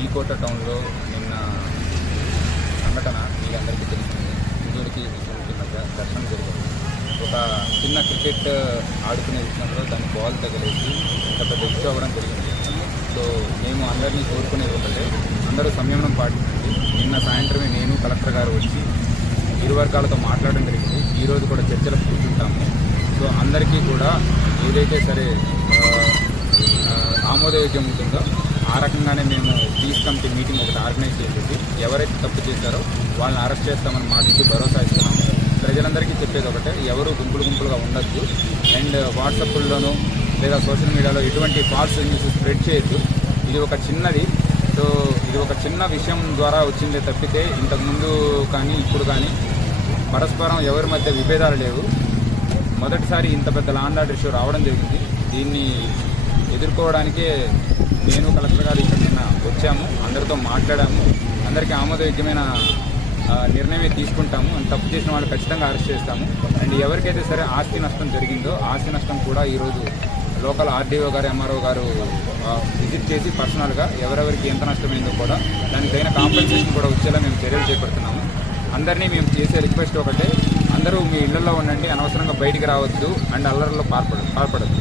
బీకోట టౌన్లో నిన్న సంఘటన మీకు అందరికీ తెలిసింది. ఇంజూరికి విషయానికి మధ్య ఘర్షణ జరిగింది. ఒక చిన్న క్రికెట్ ఆడుకునే విషయంలో దాని బాల్ తగిలేసి పెద్ద ఇష్యూ అవ్వడం జరిగింది. సో మేము అందరినీ కోరుకునేది ఒకటే అందరూ సంయమనం పాటించండి. నిన్న సాయంత్రమే నేను కలెక్టర్ గారు వచ్చి ఇరు వర్గాలతో మాట్లాడడం జరిగింది. ఈరోజు కూడా చర్చలకు కూర్చుంటాము. సో అందరికీ కూడా ఏదైతే సరే ఆమోదయోగ్యం ఉంటుందో ఆ రకంగానే మేము పీస్ కమిటీ మీటింగ్ ఒకటి ఆర్గనైజ్ చేసేసి ఎవరైతే తప్పు చేశారో వాళ్ళని అరెస్ట్ చేస్తామని మాటించి భరోసా ఇస్తున్నాము. ప్రజలందరికీ చెప్పేది ఒకటే ఎవరు గుంపులు గుంపులుగా ఉండొచ్చు అండ్ వాట్సాప్ల్లోనూ లేదా సోషల్ మీడియాలో ఎటువంటి ఫాల్స్ న్యూస్ స్ప్రెడ్ చేయొచ్చు ఇది ఒక చిన్నది. సో ఇది ఒక చిన్న విషయం ద్వారా వచ్చిందే తప్పితే ఇంతకుముందు కానీ ఇప్పుడు కానీ పరస్పరం ఎవరి మధ్య విభేదాలు లేవు. మొదటిసారి ఇంత పెద్ద లాండ్ ఆర్డర్ ఇష్యూ రావడం జరిగింది. దీన్ని ఎదుర్కోవడానికే నేను కలెక్టర్ గారు ఇక్కడ నిన్న వచ్చాము. అందరితో మాట్లాడాము. అందరికీ ఆమోదయోగ్యమైన నిర్ణయమే తీసుకుంటాము. అండ్ తప్పు చేసిన వాళ్ళు ఖచ్చితంగా అరెస్ట్ చేస్తాము. అండ్ ఎవరికైతే సరే ఆస్తి నష్టం జరిగిందో ఆస్తి నష్టం కూడా ఈరోజు లోకల్ ఆర్డీఓ గారు ఎంఆర్ఓ గారు విజిట్ చేసి పర్సనల్గా ఎవరెవరికి ఎంత నష్టమైందో కూడా దానికి తగిన కాంపెన్సేషన్ కూడా వచ్చేలా మేము చర్యలు చేపడుతున్నాము. అందరినీ మేము చేసే రిక్వెస్ట్ ఒకటే. అందరూ మీ ఇళ్ళలో ఉండండి. అనవసరంగా బయటికి రావద్దు. అండ్ అల్లర్లో పాల్పడ పాల్పడద్దు.